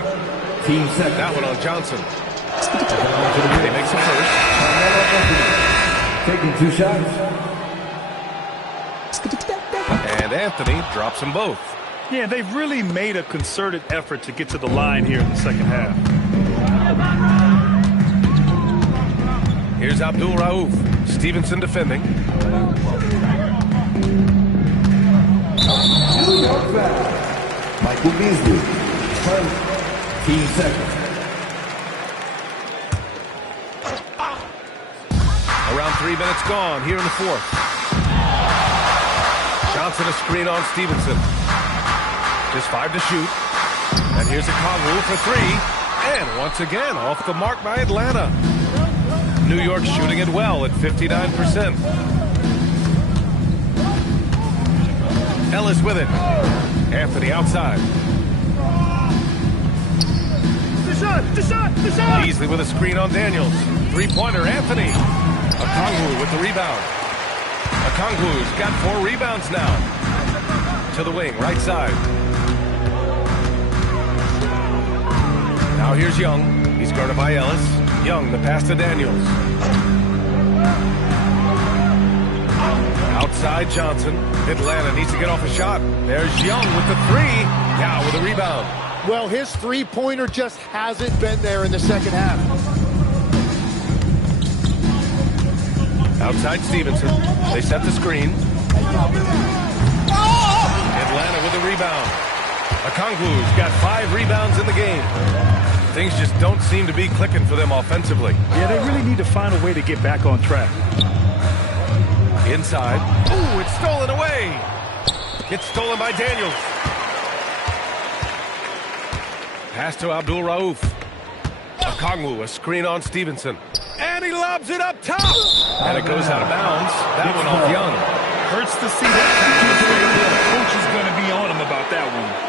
Team second. That one on Johnson. He makes the first. Taking 2 shots. And Anthony drops them both. Yeah, they've really made a concerted effort to get to the line here in the second half. Here's Abdul-Rauf. Stevenson defending. New York foul. Michael Beasley. First. Team second. Around 3 minutes gone here in the fourth. Johnson a screen on Stevenson. Just 5 to shoot. And here's a Conru for 3. And once again, off the mark by Atlanta. New York shooting it well at 59%. Ellis with it. Anthony outside. Beasley with a screen on Daniels. Three-pointer, Anthony. Okongwu with the rebound. Okongwu's got 4 rebounds now. To the wing, right side. Now here's Young. He's guarded by Ellis. Young, the pass to Daniels. Outside Johnson. Atlanta needs to get off a shot. There's Young with the 3. Now with a rebound. Well, his three-pointer just hasn't been there in the second half. Outside Stevenson. They set the screen. Atlanta with the rebound. Okongwu's got 5 rebounds in the game. Things just don't seem to be clicking for them offensively. Yeah, they really need to find a way to get back on track. Inside. Ooh, it's stolen away. It's stolen by Daniels. Pass to Abdul-Rauf. Okongwu, a screen on Stevenson. And he lobs it up top. And it goes out of bounds. That one off Young. Hurts to see that. The coach is going to be on him about that one.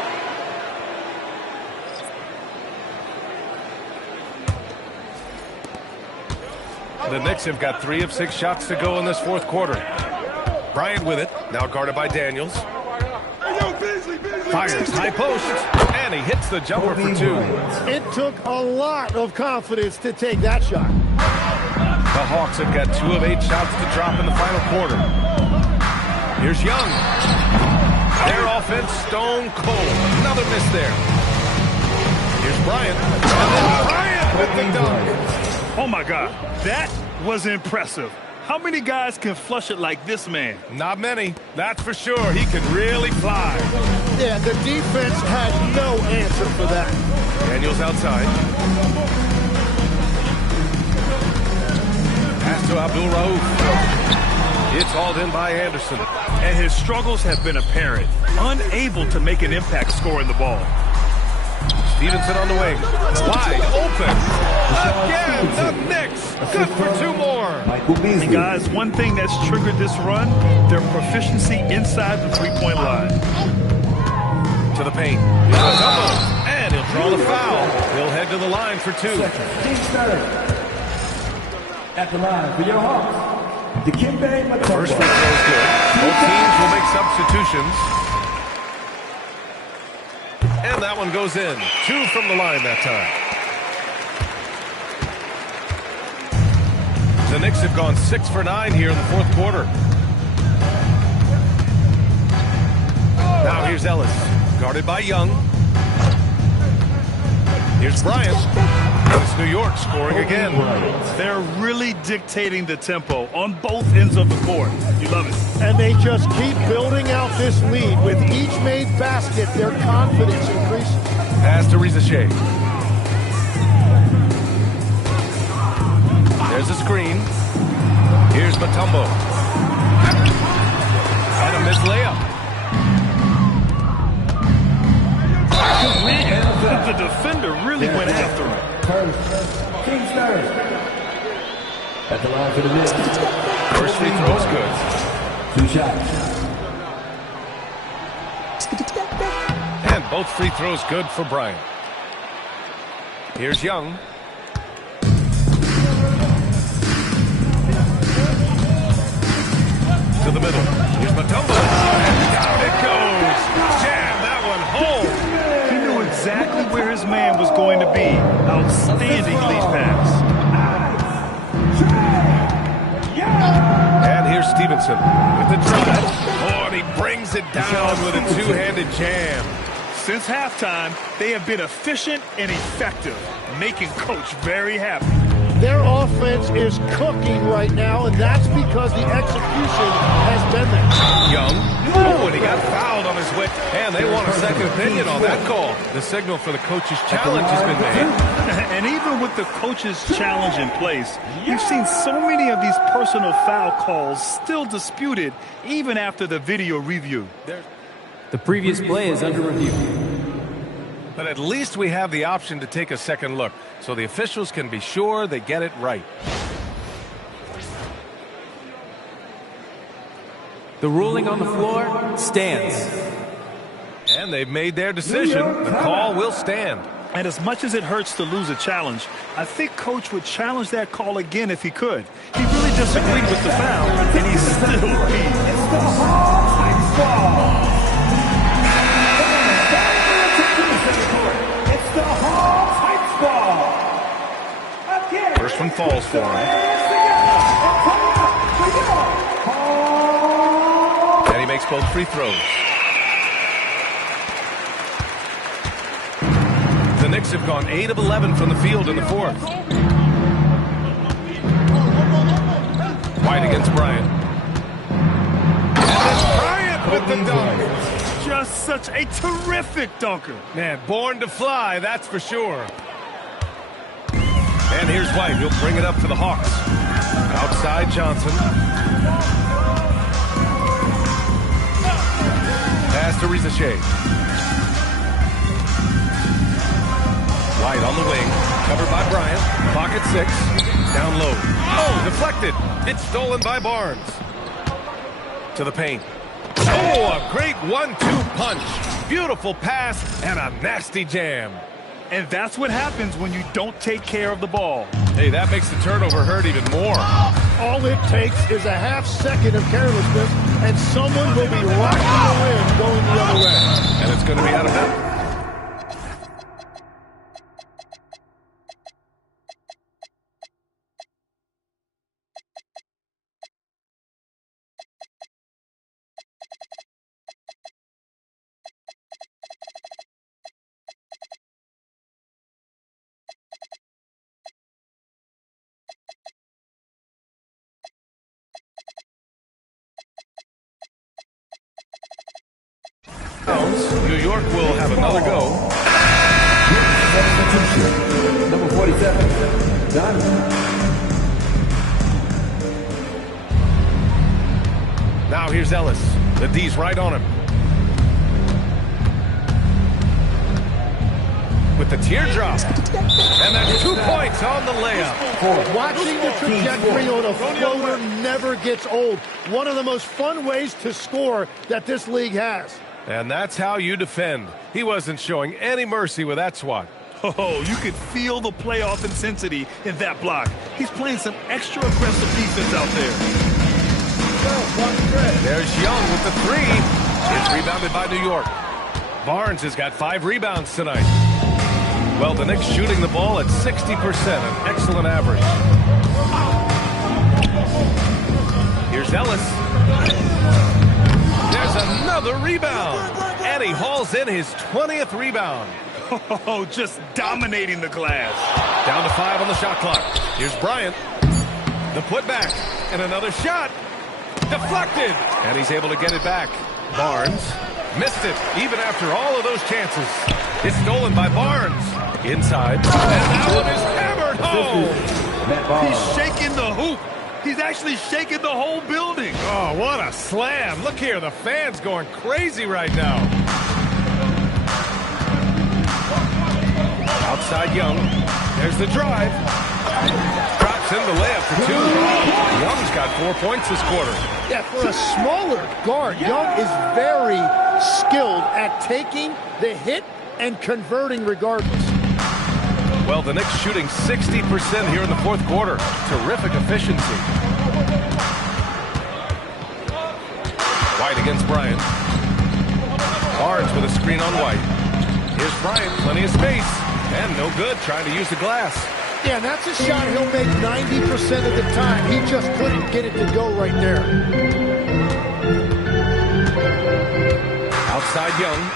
The Knicks have got 3 of 6 shots to go in this fourth quarter. Bryant with it. Now guarded by Daniels. Fires high post. And he hits the jumper for 2. It took a lot of confidence to take that shot. The Hawks have got 2 of 8 shots to drop in the final quarter. Here's Young. Their offense stone cold. Another miss there. Here's Bryant. And then Bryant with the dunk. Oh, my God. That was impressive. How many guys can flush it like this man? Not many. That's for sure. He can really fly. Yeah, the defense had no answer for that. Daniels outside. Pass to Abdul-Rauf. It's hauled in by Anderson. And his struggles have been apparent. Unable to make an impact scoring the ball. Stevenson on the wing. Wide open. Again, the Knicks. Good for 2 more. And guys, one thing that's triggered this run, their proficiency inside the three-point line. To the paint. And he'll draw the foul. He'll head to the line for 2. At the line for your Hawks. The first free throw is good. Both teams will make substitutions. And that one goes in. 2 from the line that time. The Knicks have gone 6 for 9 here in the fourth quarter. Now here's Ellis. Guarded by Young. Here's Bryant. And it's New York scoring again. They're really dictating the tempo on both ends of the court. You love it. And they just keep building out this lead. With each made basket, their confidence increases. Pass to Shea. There's a screen. Here's Mutombo. And a missed layup. The defender really went after him. Team starts. At the line for the Knicks. First free throw is good. 2 shots. And both free throws good for Bryant. Here's Young. To the middle. Here's Mutombo. And down it goes. Jam that one home. He knew exactly where his man was going to be. Outstanding lead pass. And here's Stevenson with the drive. Oh, and he brings it down with a two-handed jam. Since halftime, they have been efficient and effective, making Coach very happy. Their offense is cooking right now, and that's because the execution has been there. Young. Oh, and he got fouled on his way. And they want a second opinion on that call. The signal for the coach's challenge has been made. And even with the coach's challenge in place, we've seen so many of these personal foul calls still disputed even after the video review. The previous play is under review. But at least we have the option to take a second look, so the officials can be sure they get it right. The ruling on the floor stands. And they've made their decision. The call will stand. And as much as it hurts to lose a challenge, I think Coach would challenge that call again if he could. He really disagreed with the foul, and he still leads. It's the Hall Heights ball. It's the Hall Heights ball. Again. First one falls for him. And he makes both free throws. The Knicks have gone 8 of 11 from the field in the fourth. White against Bryant. And it's Bryant with the dunk. Just such a terrific dunker. Man, born to fly, that's for sure. And here's White. He'll bring it up for the Hawks. Outside Johnson. Pass to Shea. White on the wing, covered by Bryant. Pocket 6, down low. Oh, deflected. It's stolen by Barnes. To the paint. Oh, a great 1-2 punch. Beautiful pass and a nasty jam. And that's what happens when you don't take care of the ball. Hey, that makes the turnover hurt even more. All it takes is a half second of carelessness, and someone will be rocking the wind going the other way. And it's going to be out of bounds. New York will have another go. Number 47, done. Now here's Ellis. The D's right on him. With the teardrop. And that's 2 points on the layup. Watching the trajectory on a floater never gets old. One of the most fun ways to score that this league has. And that's how you defend. He wasn't showing any mercy with that swat. Oh, you could feel the playoff intensity in that block. He's playing some extra aggressive defense out there. There's Young with the three. It's rebounded by New York. Barnes has got 5 rebounds tonight. Well, the Knicks shooting the ball at 60%, an excellent average. Here's Ellis. There's another rebound. And he hauls in his 20th rebound. Oh, just dominating the glass. Down to 5 on the shot clock. Here's Bryant. The putback. And another shot. Deflected. And he's able to get it back. Barnes missed it, even after all of those chances. It's stolen by Barnes. Inside. And that one is hammered home. He's shaking the hoop. He's actually shaking the whole building. Oh, what a slam. Look here, the fans going crazy right now. Outside Young. There's the drive. Drops in the layup for 2. Young's got 4 points this quarter. Yeah, for a smaller guard, Young is very skilled at taking the hit and converting regardless. Well, the Knicks shooting 60% here in the fourth quarter. Terrific efficiency. White against Bryant. Barnes with a screen on White. Here's Bryant, plenty of space. And no good, trying to use the glass. Yeah, that's a shot he'll make 90% of the time. He just couldn't get it to go right there. Outside Young.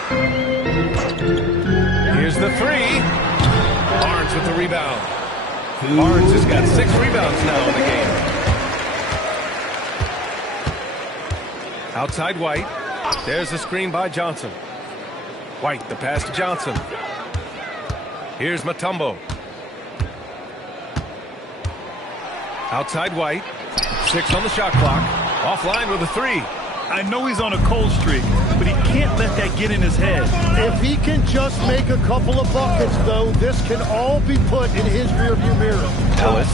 Here's the 3. Barnes with the rebound. Barnes has got 6 rebounds now in the game. Outside White. There's the screen by Johnson. White, the pass to Johnson. Here's Mutombo. Outside White. 6 on the shot clock. Offline with a 3. I know he's on a cold streak, but he can't let that get in his head. If he can just make a couple of buckets, though, this can all be put in his rearview mirror. Ellis.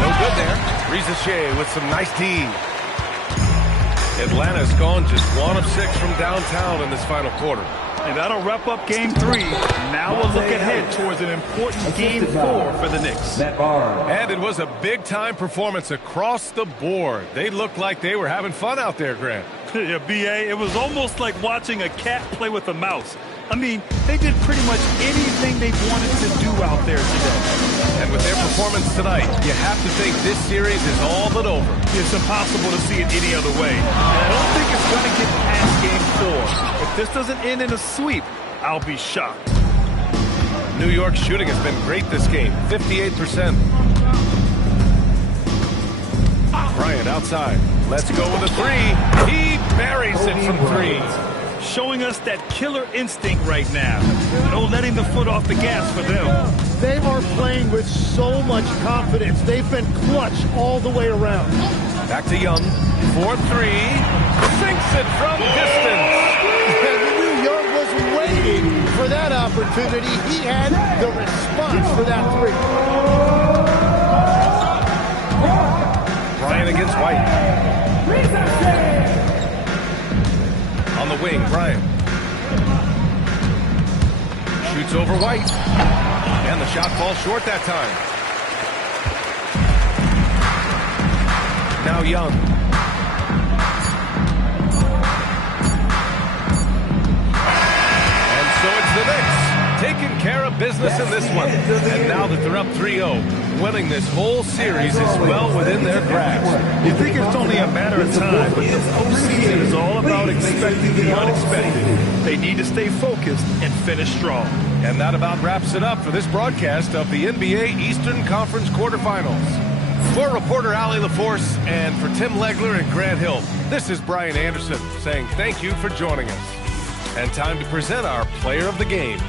No good there. Rizachet with some nice D. Atlanta's gone just 1 of 6 from downtown in this final quarter. And that'll wrap up Game 3. Now we'll look ahead towards an important Game 4 for the Knicks. And it was a big-time performance across the board. They looked like they were having fun out there, Grant. Yeah, B.A., it was almost like watching a cat play with a mouse. I mean, they did pretty much anything they wanted to do out there today. And with their performance tonight, you have to think this series is all but over. It's impossible to see it any other way. And I don't think it's going to get past Game 4. If this doesn't end in a sweep, I'll be shocked. New York's shooting has been great this game, 58%. Bryant outside. Let's go with a 3. He buries it from 3. Showing us that killer instinct right now. No letting the foot off the gas for them. They are playing with so much confidence. They've been clutch all the way around. Back to Young. 4-3. Sinks it from distance. And you knew Young was waiting for that opportunity. He had the response for that 3. Bryant against White. On the wing, Bryant. Shoots over White. And the shot falls short that time. Now Young. And so it's the Knicks taking care of business in this one. And now that they're up 3-0, winning this whole series is well within their grasp. You think it's only a matter of time, but the postseason is all about expecting the unexpected. They need to stay focused and finish strong. And that about wraps it up for this broadcast of the NBA Eastern Conference quarterfinals. For reporter Allie LaForce and for Tim Legler and Grant Hill, this is Brian Anderson saying thank you for joining us. And time to present our player of the game.